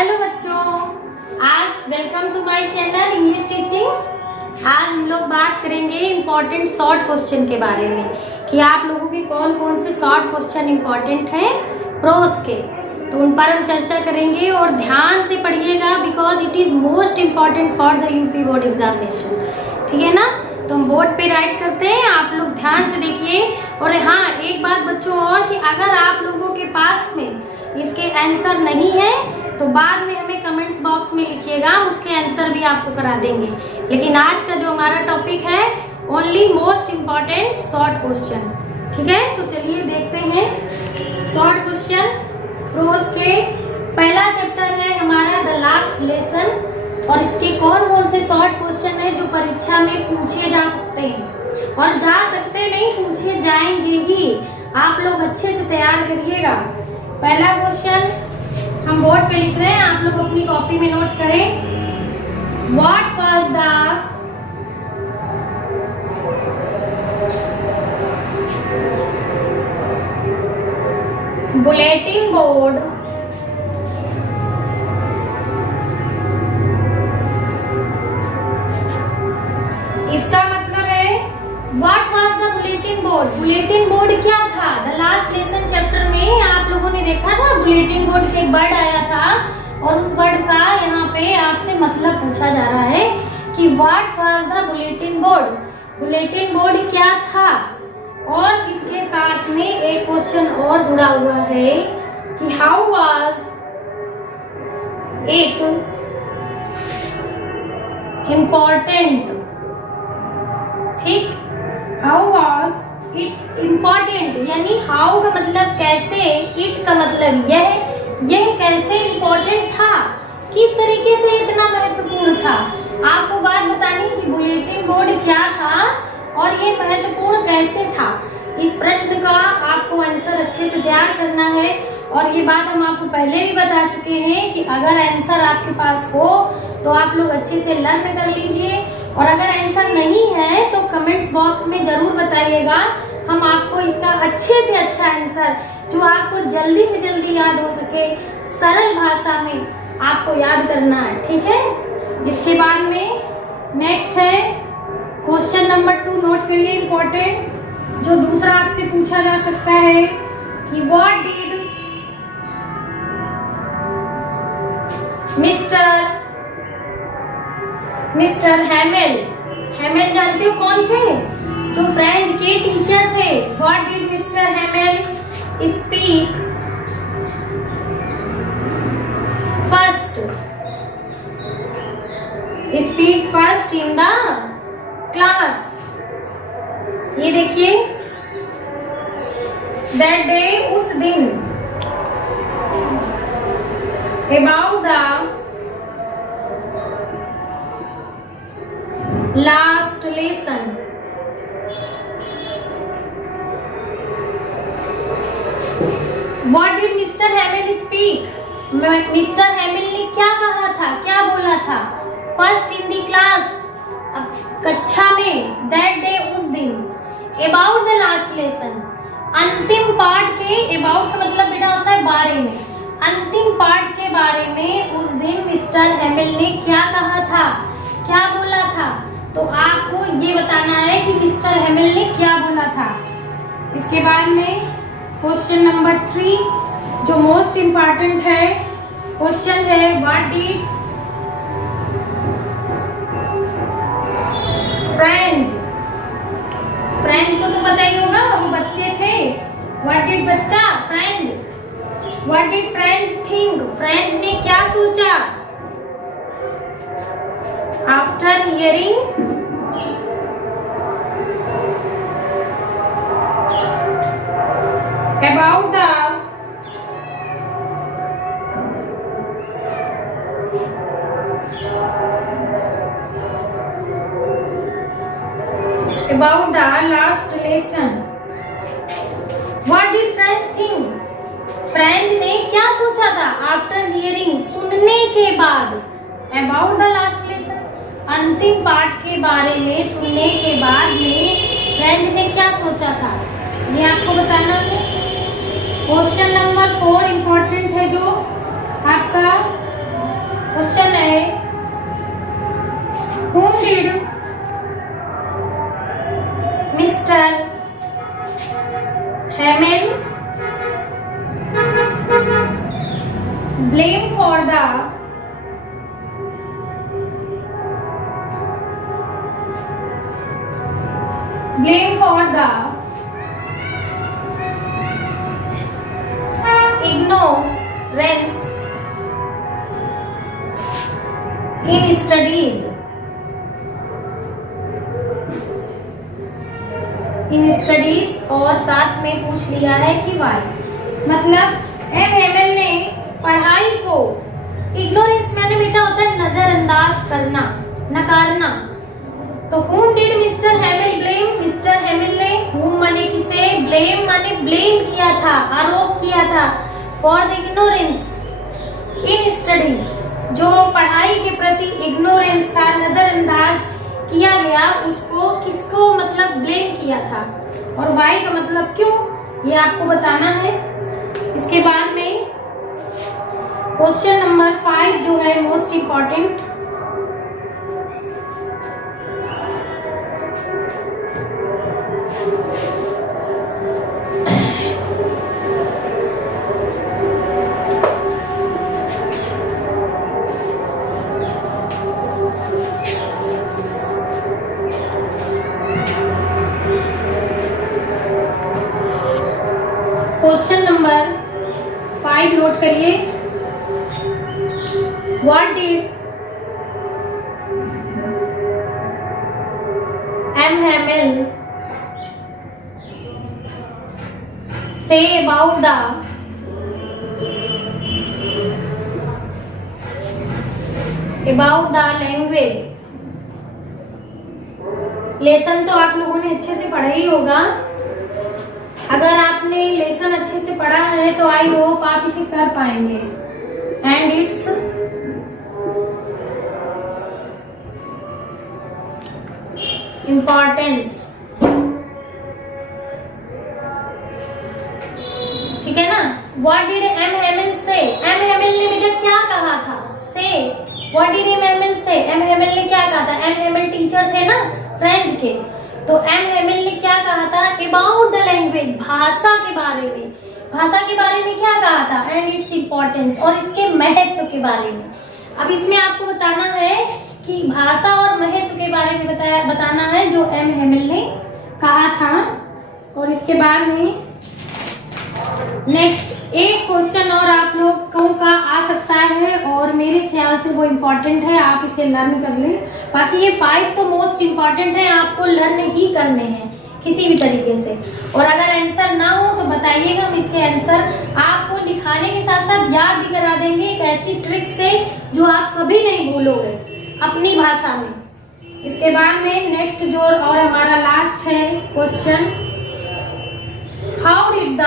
Hello बच्चों, आज welcome to my channel English teaching. आज हम लोग बात करेंगे इम्पोर्टेंट शॉर्ट क्वेश्चन के बारे में कि आप लोगों के कौन कौन से शॉर्ट क्वेश्चन इम्पोर्टेंट हैं प्रोस के, तो उन पर हम चर्चा करेंगे और ध्यान से पढ़िएगा because it is most important for the UP board examination. ठीक है ना, तो हम बोर्ड पे राइट करते हैं, आप लोग ध्यान से देखिए। और हाँ, एक बात बच्चों और कि अगर आप लोगों के पास में इसके आंसर नहीं है तो बाद में हमें कमेंट्स बॉक्स में लिखिएगा, उसके आंसर भी आपको करा देंगे। लेकिन आज का जो हमारा टॉपिक है only most important short question. ठीक है, तो चलिए देखते हैं शॉर्ट क्वेश्चन प्रोस के। पहला चैप्टर है हमारा द लास्ट लेसन और इसके कौन कौन से शॉर्ट क्वेश्चन है जो परीक्षा में पूछे जा सकते हैं और जा सकते नहीं, पूछे जाएंगे ही। आप लोग अच्छे से तैयार करिएगा। पहला क्वेश्चन हम बोर्ड पे लिख रहे हैं, आप लोग अपनी कॉपी में नोट करें। What was the bulletin board इसका मतलब है what was the bulletin board. Bulletin board क्या था? द लास्ट लेसन चैप्टर में आप लोगों ने देखा था बुलेटिन बोर्ड से एक वर्ड आया था और उस वर्ड का यहाँ पे आपसे मतलब पूछा जा रहा है कि what was the bulletin board. Bulletin board क्या था? और इसके साथ में एक क्वेश्चन और जुड़ा हुआ है कि हाउ वाज इट इम्पोर्टेंट। ठीक, हाउ वाज इट इम्पोर्टेंट, यानी हाउ का मतलब कैसे, इट का मतलब यह कैसे इम्पोर्टेंट था, किस तरीके से इतना महत्वपूर्ण था। आपको बात बतानी कि बुलेटिन बोर्ड क्या था और ये महत्वपूर्ण कैसे था। इस प्रश्न का आपको आंसर अच्छे से तैयार करना है और ये बात हम आपको पहले भी बता चुके हैं कि अगर आंसर आपके पास हो तो आप लोग अच्छे से लर्न कर लीजिए और अगर आंसर नहीं है तो कमेंट्स बॉक्स में जरूर बताइएगा। हम आपको इसका अच्छे से अच्छा आंसर जो आपको जल्दी से जल्दी याद हो सके, सरल भाषा में आपको याद करना है। ठीक है, इसके बाद में नेक्स्ट है क्वेश्चन नंबर 2, नोट करिए इम्पोर्टेंट, जो दूसरा आपसे पूछा जा सकता है कि व्हाट डिड मिस्टर हेमेल जानते हो कौन थे? जो फ्रेंच के टीचर थे। What did mister Hamel speak first in the class. ये देखिए, दैट डे, उस दिन, about the last lesson. What did mister Hamel speak, mister Hamel ने क्या कहा था, क्या बोला था? फर्स्ट इन द क्लास, कक्षा में, दैट डे, उस दिन, अबाउट द लास्ट लेसन, अंतिम पाठ के, अबाउट का मतलब बेटा होता है बारे में, अंतिम पाठ के बारे में उस दिन मिस्टर हेमेल ने क्या कहा था, क्या बोला था। तो आपको ये बताना है कि मिस्टर हेमेल ने क्या बोला था। इसके बाद में क्वेश्चन नंबर 3 जो मोस्ट इम्पॉर्टेंट है, क्वेश्चन है व्हाट डिड फ्रेंच को तो पता ही होगा, वो बच्चे थे। व्हाट डिड बच्चा, what did French think, French ने क्या सोचा after hearing about the last lesson. What did French think, French ने क्या सोचा था आफ्टर हियरिंग, सुनने के बाद, अबाउट द लास्ट लेसन, अंतिम पाठ के बारे में सुनने के बाद में फ्रेंच ने क्या सोचा था, ये आपको बताना है। क्वेश्चन नंबर 4 इम्पोर्टेंट है जो आपका blame for the ignorance in studies और साथ में पूछ लिया है कि वाई, मतलब एमएमएल ने पढ़ाई को, इग्नोरेंस मैंने बेटा होता है नजरअंदाज करना, नकारना। तो whom did mister Hemil blame, mister Hemil ने whom माने किसे, ब्लेम माने ब्लेम किया था, आरोप किया था, for the ignorance in studies, जो पढ़ाई के प्रति इग्नोरेंस था, नजरअंदाज किया गया, उसको किसको मतलब ब्लेम किया था, और वाई का मतलब क्यों, ये आपको बताना है। इसके बाद में क्वेश्चन नंबर 5 जो है most important, question number 5 note करिए। What did M Hamel say about the language. Lesson तो आप लोगों ने अच्छे से पढ़ा ही होगा, अगर आपने लेसन अच्छे से पढ़ा है तो आई होप आप इसे कर पाएंगे। एंड इट्स इम्पॉर्टेंस, ठीक है ना। व्हाट डिड एम हेमिल से, एम हेमिल ने बेटा क्या कहा था, से व्हाट डिड एम हेमिल से, एम हेमिल ने क्या कहा था, एम हेमिल टीचर थे ना फ्रेंच के, तो एम हेमिल ने क्या कहा था, अबाउट द लैंग्वेज, भाषा के बारे में, भाषा के बारे में क्या कहा था, एंड इट्स इम्पोर्टेंस, और इसके महत्व के बारे में। अब इसमें आपको बताना है कि भाषा और महत्व के बारे में बताना है जो एम हेमिल ने कहा था। और इसके बाद में नेक्स्ट एक क्वेश्चन और आप लोगों का आ सकता है, और मेरे ख्याल से वो इम्पोर्टेंट है, आप इसे लर्न कर लें। बाकी ये 5 तो मोस्ट इम्पोर्टेंट है, आपको लर्न ही करने हैं किसी भी तरीके से। और अगर आंसर ना हो तो बताइएगा, हम इसके आंसर आपको लिखाने के साथ साथ याद भी करा देंगे, एक ऐसी ट्रिक से जो आप कभी नहीं भूलोगे अपनी भाषा में। इसके बाद में नेक्स्ट जो और हमारा लास्ट है question, how did the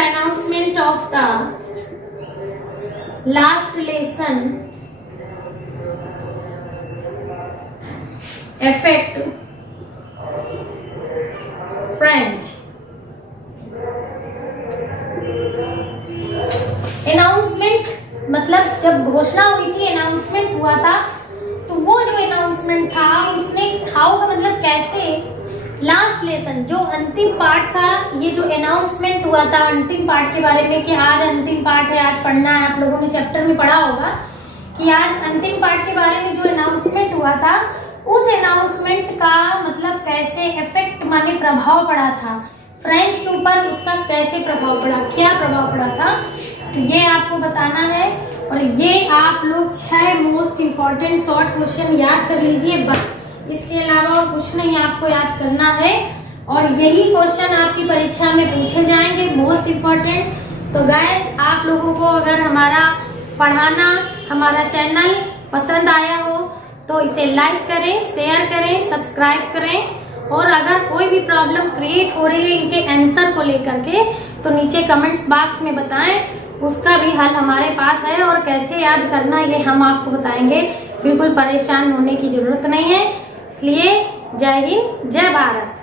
announcement of the last lesson affect French? Announcement मतलब जब घोषणा हुई थी, अनाउंसमेंट हुआ था, तो वो जो अनाउंसमेंट था उसने हाउ का मतलब कैसे, लास्ट लेसन जो अंतिम पार्ट का, ये जो अनाउंसमेंट हुआ था अंतिम पार्ट के बारे में कि आज अंतिम पार्ट है, आज पढ़ना है, आप लोगों ने चैप्टर में पढ़ा होगा कि आज अंतिम पार्ट के बारे में जो अनाउंसमेंट हुआ था, उस अनाउंसमेंट का मतलब कैसे इफेक्ट माने प्रभाव पड़ा था फ्रेंच के ऊपर, उसका कैसे प्रभाव पड़ा, क्या प्रभाव पड़ा था, तो ये आपको बताना है। और ये आप लोग 6 मोस्ट इम्पॉर्टेंट शॉर्ट क्वेश्चन याद कर लीजिए बस, इसके अलावा और कुछ नहीं आपको याद करना है, और यही क्वेश्चन आपकी परीक्षा में पूछे जाएंगे मोस्ट इम्पॉर्टेंट। तो गाइस आप लोगों को अगर हमारा पढ़ाना, हमारा चैनल पसंद आया हो तो इसे लाइक करें, शेयर करें, सब्सक्राइब करें, और अगर कोई भी प्रॉब्लम क्रिएट हो रही है इनके आंसर को लेकर के तो नीचे कमेंट्स बॉक्स में बताएं, उसका भी हल हमारे पास है, और कैसे याद करना ये हम आपको बताएंगे। बिल्कुल परेशान होने की जरूरत नहीं है। इसलिए जय हिंद, जय भारत।